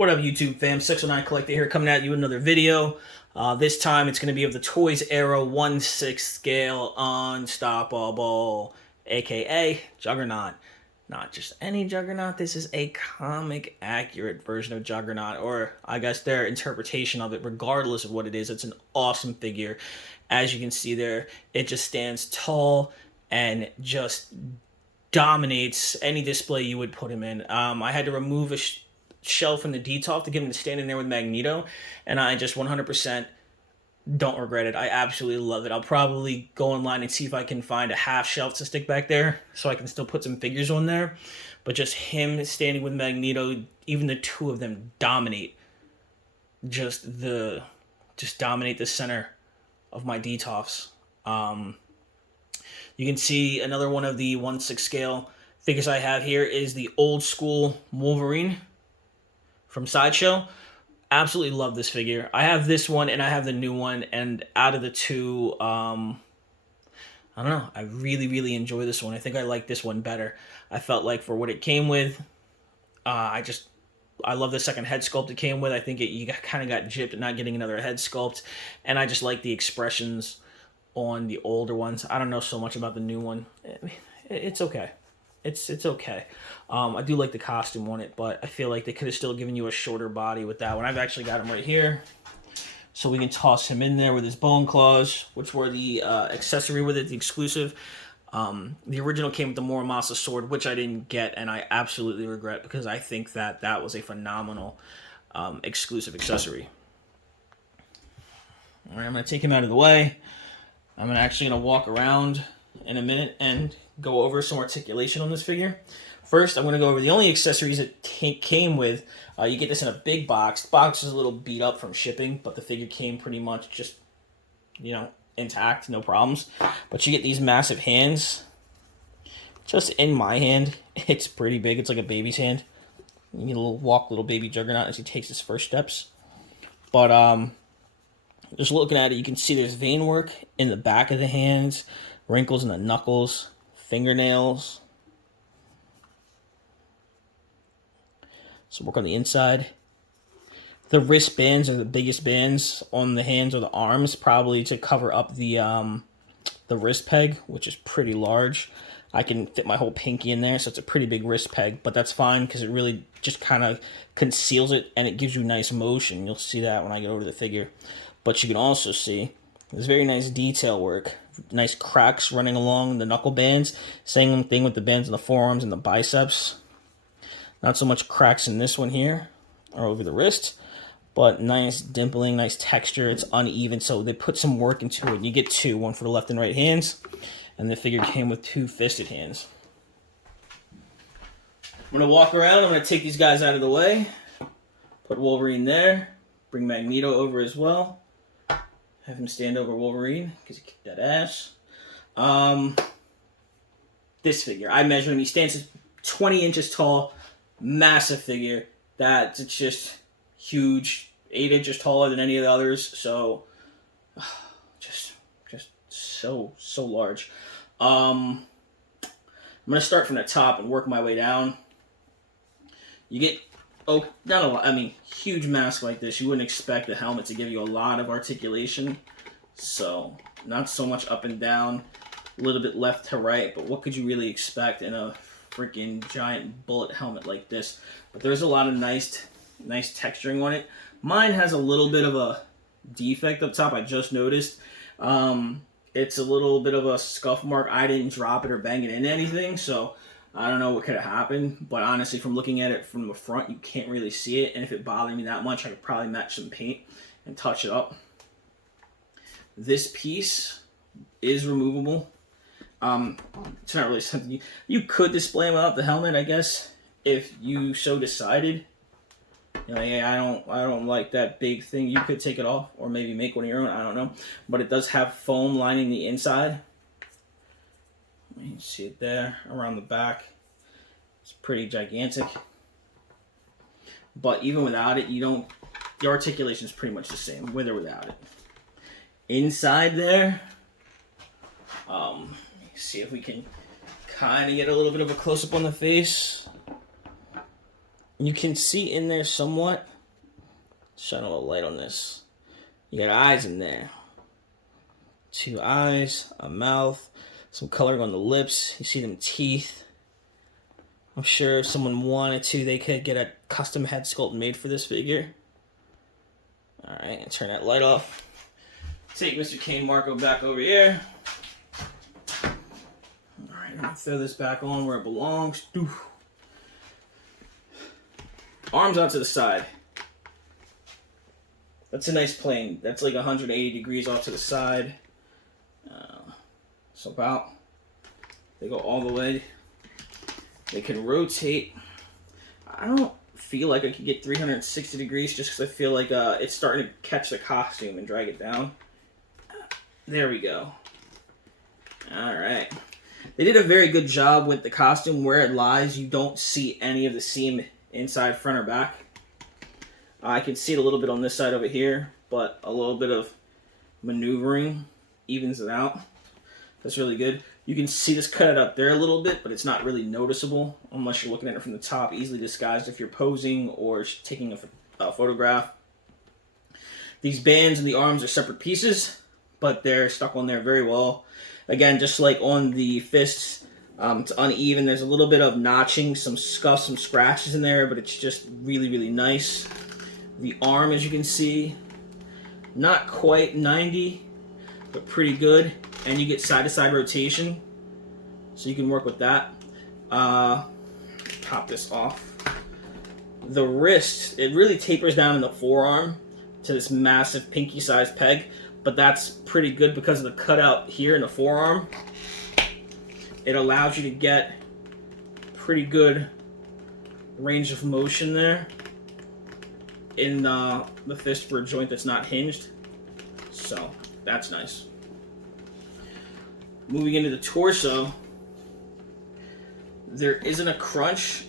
What up, YouTube fam? 609 Collector here, coming at you with another video. This time it's going to be of the Toys Era 1/6 scale Unstoppable, aka Juggernaut. Not just any Juggernaut, this is a comic accurate version of Juggernaut, or I guess their interpretation of it. Regardless of what it is, it's an awesome figure. As you can see there, it just stands tall and just dominates any display you would put him in. I had to remove a shelf in the detail to get him to stand in there with Magneto, and I just 100% don't regret it. I absolutely love it. I'll probably go online and see if I can find a half shelf to stick back there so I can still put some figures on there. But just him standing with Magneto, even the two of them dominate just dominate the center of my detoffs. You can see another one of the 1/6 scale figures I have here is the old school Wolverine from Sideshow. Absolutely love this figure. I have this one and I have the new one, and out of the two, I don't know, I really enjoy this one. I think I like this one better. I felt like for what it came with, I love the second head sculpt it came with. I think you kind of got gypped at not getting another head sculpt, and I just like the expressions on the older ones. I don't know so much about the new one. It's okay. It's okay. I do like the costume on it, but I feel like they could have still given you a shorter body with that one. I've actually got him right here, so we can toss him in there with his bone claws, which were the accessory with it, the exclusive. The original came with the Muramasa sword, which I didn't get, and I absolutely regret, because I think that was a phenomenal exclusive accessory. All right, I'm going to take him out of the way. I'm actually going to walk around in a minute and go over some articulation on this figure. First, I'm going to go over the only accessories it came with. You get this in a big box. The box is a little beat up from shipping, but the figure came pretty much just, intact, no problems. But you get these massive hands. Just in my hand, it's pretty big. It's like a baby's hand. You get a little baby Juggernaut as he takes his first steps. But just looking at it, you can see there's vein work in the back of the hands, wrinkles in the knuckles, fingernails. So work on the inside. The wristbands are the biggest bands on the hands or the arms, probably to cover up the wrist peg, which is pretty large. I can fit my whole pinky in there, so it's a pretty big wrist peg, but that's fine because it really just kind of conceals it, and it gives you nice motion. You'll see that when I get over the figure. But you can also see there's very nice detail work. Nice cracks running along the knuckle bands. Same thing with the bands on the forearms and the biceps. Not so much cracks in this one here, or over the wrist, but nice dimpling, nice texture. It's uneven, so they put some work into it. You get two, one for the left and right hands, and the figure came with two fisted hands. I'm going to walk around. I'm going to take these guys out of the way. Put Wolverine there. Bring Magneto over as well. Have him stand over Wolverine, because he kicked that ass. This figure, I measured him. He stands 20 inches tall. Massive figure. It's just huge. 8 inches taller than any of the others. So, just so large. I'm going to start from the top and work my way down. You get... Oh, not a lot. I mean, huge mask like this, you wouldn't expect the helmet to give you a lot of articulation. So, not so much up and down, a little bit left to right, but what could you really expect in a freaking giant bullet helmet like this? But there's a lot of nice texturing on it. Mine has a little bit of a defect up top, I just noticed. It's a little bit of a scuff mark. I didn't drop it or bang it into anything, so I don't know what could have happened, but honestly, from looking at it from the front, you can't really see it, and if it bothered me that much, I could probably match some paint and touch it up. This piece is removable. It's not really something you could display without the helmet, I guess, if you so decided. Yeah, I don't like that big thing. You could take it off, or maybe make one of your own, I don't know. But it does have foam lining the inside. You can see it there around the back. It's pretty gigantic. But even without it, the articulation is pretty much the same, with or without it. Inside there, see if we can kind of get a little bit of a close-up on the face. You can see in there somewhat. Shine a little light on this. You got eyes in there. 2 eyes, a mouth, some coloring on the lips. You see them teeth. I'm sure if someone wanted to, they could get a custom head sculpt made for this figure. Alright, turn that light off. Take Mr. Kane Marco back over here. Alright, I'm going to throw this back on where it belongs. Oof. Arms out to the side. That's a nice plane. That's like 180 degrees off to the side. So about, they go all the way. They can rotate. I don't feel like I could get 360 degrees just because I feel like it's starting to catch the costume and drag it down. There we go. Alright. They did a very good job with the costume. Where it lies, you don't see any of the seam inside, front, or back. I can see it a little bit on this side over here, but a little bit of maneuvering evens it out. That's really good. You can see this cut it up there a little bit, but it's not really noticeable unless you're looking at it from the top, easily disguised if you're posing or taking a photograph. These bands and the arms are separate pieces, but they're stuck on there very well. Again, just like on the fists, it's uneven. There's a little bit of notching, some scuffs, some scratches in there, but it's just really, really nice. The arm, as you can see, not quite 90, but pretty good. And you get side-to-side rotation, so you can work with that. Pop this off. The wrist, it really tapers down in the forearm to this massive pinky-sized peg, but that's pretty good because of the cutout here in the forearm. It allows you to get pretty good range of motion there in the fist for a joint that's not hinged, so that's nice. Moving into the torso, there isn't a crunch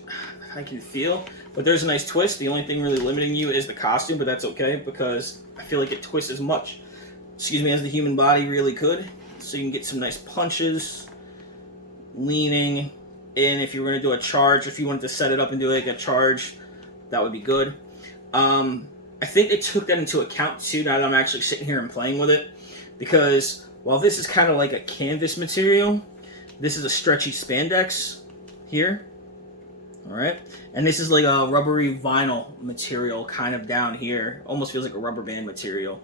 I can feel, but there's a nice twist. The only thing really limiting you is the costume, but that's okay because I feel like it twists as much, as the human body really could. So you can get some nice punches, leaning in if you were going to do a charge. If you wanted to set it up and do like a charge, that would be good. I think they took that into account too now that I'm actually sitting here and playing with it, because while this is kind of like a canvas material, this is a stretchy spandex here. Alright? And this is like a rubbery vinyl material kind of down here. Almost feels like a rubber band material.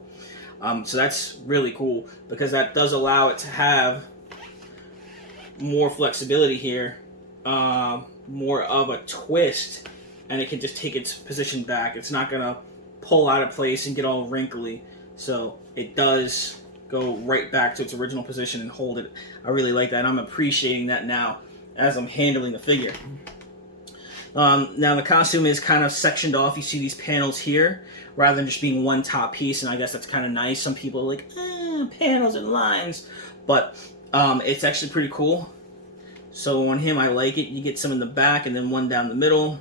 So that's really cool because that does allow it to have more flexibility here. More of a twist. And it can just take its position back. It's not going to pull out of place and get all wrinkly. So it does go right back to its original position and hold it. I really like that. I'm appreciating that now as I'm handling the figure. Now the costume is kind of sectioned off. You see these panels here rather than just being one top piece, and I guess that's kind of nice. Some people are like, panels and lines, but it's actually pretty cool. So on him, I like it. You get some in the back and then one down the middle.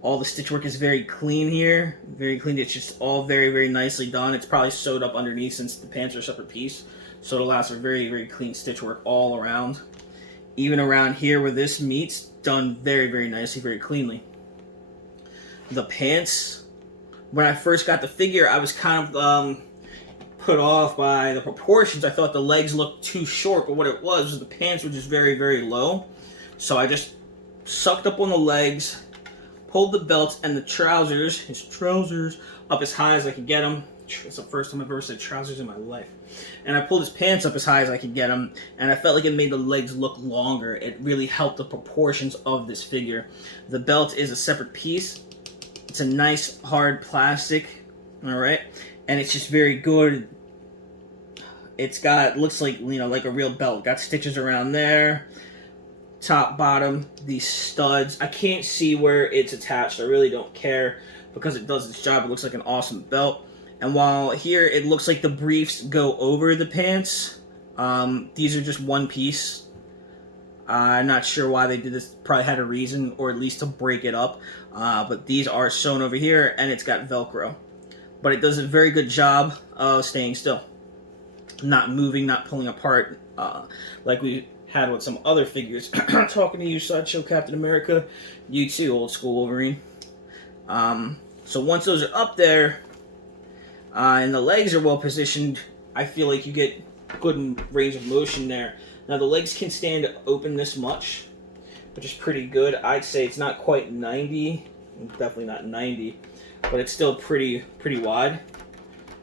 All the stitch work is very clean here. Very clean. It's just all very, very nicely done. It's probably sewed up underneath since the pants are a separate piece. So it allows for very, very clean stitch work all around. Even around here where this meets, done very, very nicely, very cleanly. The pants, when I first got the figure, I was kind of put off by the proportions. I thought the legs looked too short, but what it was the pants were just very, very low. So I just sucked up on the legs, pulled the belt and the trousers, his trousers, up as high as I could get them. It's the first time I've ever said trousers in my life. And I pulled his pants up as high as I could get them, and I felt like it made the legs look longer. It really helped the proportions of this figure. The belt is a separate piece. It's a nice, hard plastic, alright? And it's just very good. It's got, looks like, like a real belt. Got stitches around there. Top, bottom, these studs. I can't see where it's attached. I really don't care because it does its job. It looks like an awesome belt. And while here it looks like the briefs go over the pants, these are just one piece. I'm not sure why they did this. Probably had a reason, or at least to break it up. But these are sewn over here, and it's got Velcro. But it does a very good job of staying still. Not moving, not pulling apart, like we had with some other figures. Talking to you, Sideshow Captain America. You too, old school Wolverine. So once those are up there, and the legs are well positioned, I feel like you get good range of motion there. Now the legs can stand open this much, which is pretty good. I'd say it's not quite 90, definitely not 90, but it's still pretty wide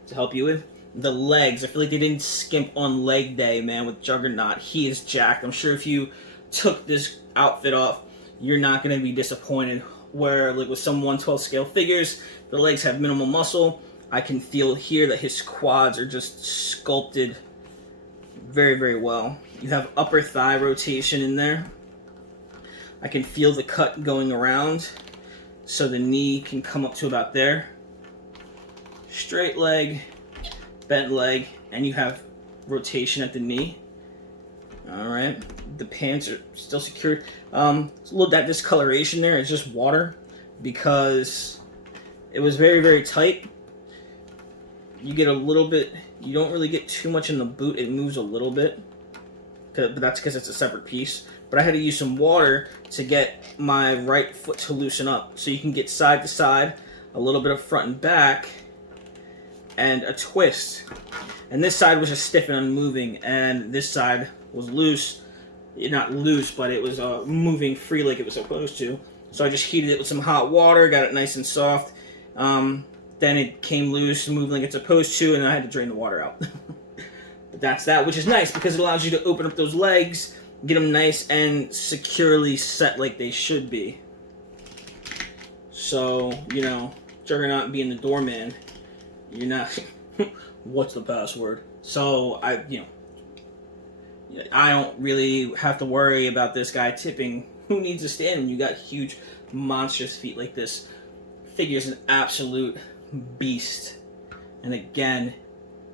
to help you with. The legs, I feel like they didn't skimp on leg day, man, with Juggernaut. He is jacked. I'm sure if you took this outfit off, you're not going to be disappointed. Where, like with some 1/12 scale figures, the legs have minimal muscle. I can feel here that his quads are just sculpted very well. You have upper thigh rotation in there. I can feel the cut going around, so the knee can come up to about there. Straight leg, bent leg, and you have rotation at the knee. All right, the pants are still secured. Look, that discoloration there is just water because it was very tight. You get a little bit, you don't really get too much in the boot. It moves a little bit, but that's because it's a separate piece. But I had to use some water to get my right foot to loosen up. So you can get side to side, a little bit of front and back, and a twist. And this side was just stiff and unmoving, and this side was loose. Not loose, but it was moving free like it was supposed to. So I just heated it with some hot water, got it nice and soft. Then it came loose, moving like it's supposed to, and I had to drain the water out. But that's that, which is nice because it allows you to open up those legs, get them nice and securely set like they should be. So, you know, Juggernaut being the doorman, you're not... What's the password? So, I don't really have to worry about this guy tipping. Who needs to stand when you got huge, monstrous feet like this? Figure's an absolute beast. And again,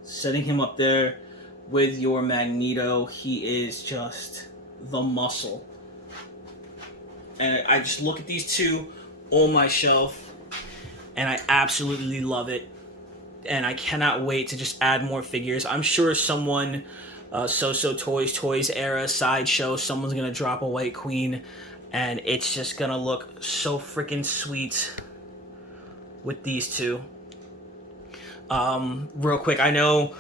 setting him up there with your Magneto, he is just the muscle. And I just look at these two on my shelf, and I absolutely love it. And I cannot wait to just add more figures. I'm sure someone, Toys era, Sideshow, someone's going to drop a White Queen, and it's just going to look so freaking sweet with these two. Real quick, I know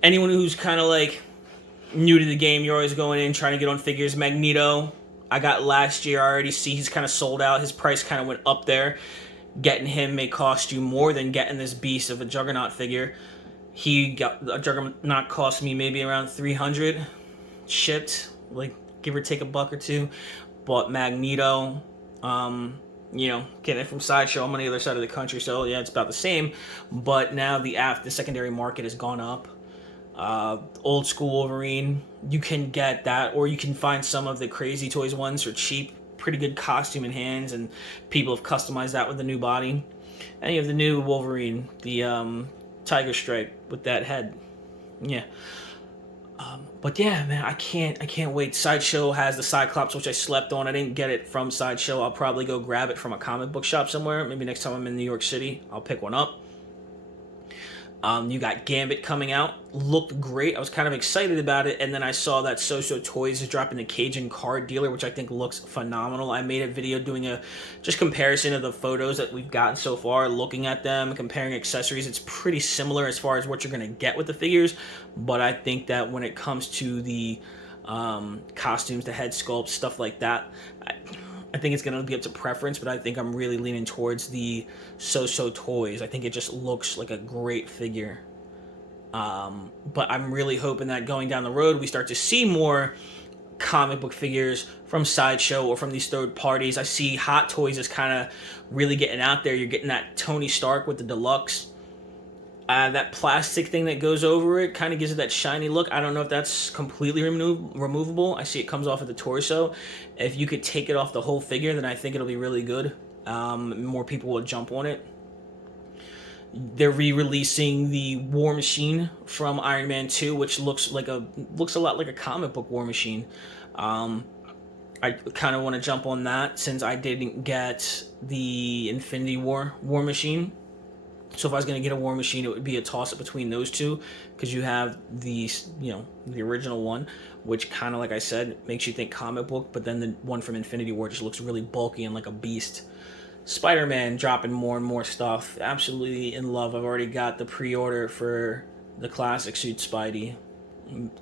anyone who's kind of like new to the game, you're always going in trying to get on figures. Magneto, I got last year. I already see he's kind of sold out. His price kind of went up there. Getting him may cost you more than getting this beast of a Juggernaut figure. A Juggernaut cost me maybe around $300 shipped, like give or take a buck or two. But Magneto, getting it from Sideshow, I'm on the other side of the country, so yeah, it's about the same. But now the secondary market has gone up. Old school Wolverine, you can get that, or you can find some of the Crazy Toys ones for cheap. Pretty good costume and hands, and people have customized that with the new body. And you have the new Wolverine, the tiger stripe with that head. Yeah. But yeah, man, I can't wait. Sideshow has the Cyclops, which I slept on. I didn't get it from Sideshow. I'll probably go grab it from a comic book shop somewhere. Maybe next time I'm in New York City, I'll pick one up. You got Gambit coming out. Looked great. I was kind of excited about it, and then I saw that Toys is dropping the Cajun card dealer, which I think looks phenomenal. I made a video doing a just comparison of the photos that we've gotten so far, looking at them, comparing accessories. It's pretty similar as far as what you're going to get with the figures, but I think that when it comes to the costumes, the head sculpt, stuff like that, I think it's going to be up to preference, but I think I'm really leaning towards the Toys. I think it just looks like a great figure. But I'm really hoping that going down the road, we start to see more comic book figures from Sideshow or from these third parties. I see Hot Toys is kind of really getting out there. You're getting that Tony Stark with the deluxe. That plastic thing that goes over it kind of gives it that shiny look. I don't know if that's completely removable. I see it comes off of the torso. If you could take it off the whole figure, then I think it'll be really good. More people will jump on it. They're re-releasing the War Machine from Iron Man 2, which looks a lot like a comic book War Machine. I kind of want to jump on that since I didn't get the Infinity War Machine. So if I was going to get a War Machine, it would be a toss-up between those two, because you have the original one, which kind of, like I said, makes you think comic book, but then the one from Infinity War just looks really bulky and like a beast. Spider-Man dropping more and more stuff. Absolutely in love. I've already got the pre-order for the classic suit Spidey.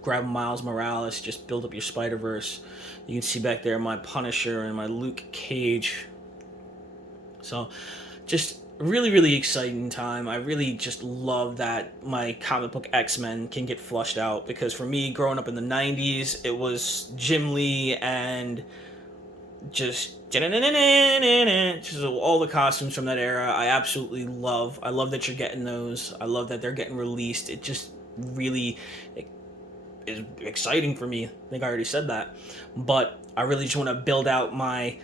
Grab Miles Morales, just build up your Spider-Verse. You can see back there my Punisher and my Luke Cage. So, just really, really exciting time. I really just love that my comic book X-Men can get flushed out, because for me, growing up in the 90s, it was Jim Lee and just all the costumes from that era. I absolutely love. I love that you're getting those. I love that they're getting released. It just really is exciting for me. I think I already said that, but I really just want to build out my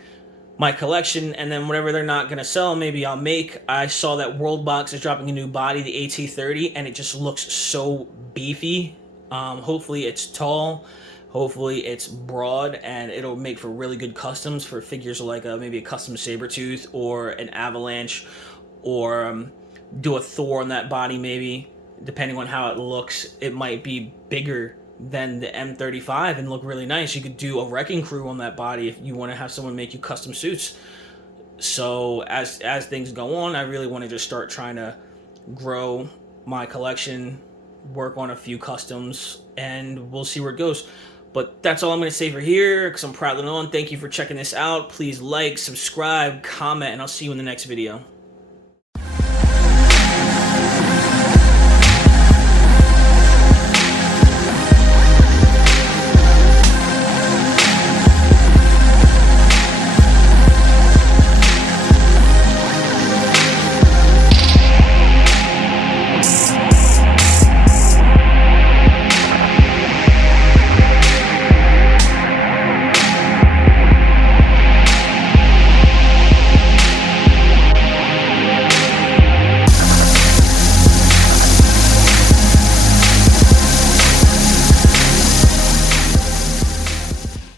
collection, and then whatever they're not gonna sell, maybe I'll make. I saw that World Box is dropping a new body, the AT-30, and it just looks so beefy. Hopefully it's tall. Hopefully it's broad, and it'll make for really good customs for figures like maybe a custom Sabretooth or an Avalanche, or do a Thor on that body maybe. Depending on how it looks, it might be bigger than the M35 and look really nice. You could do a Wrecking Crew on that body if you want to have someone make you custom suits. So as things go on, I really want to just start trying to grow my collection, work on a few customs, and we'll see where it goes. But that's all I'm going to say for here, because I'm prattling on. Thank you for checking this out. Please like, subscribe, comment, and I'll see you in the next video.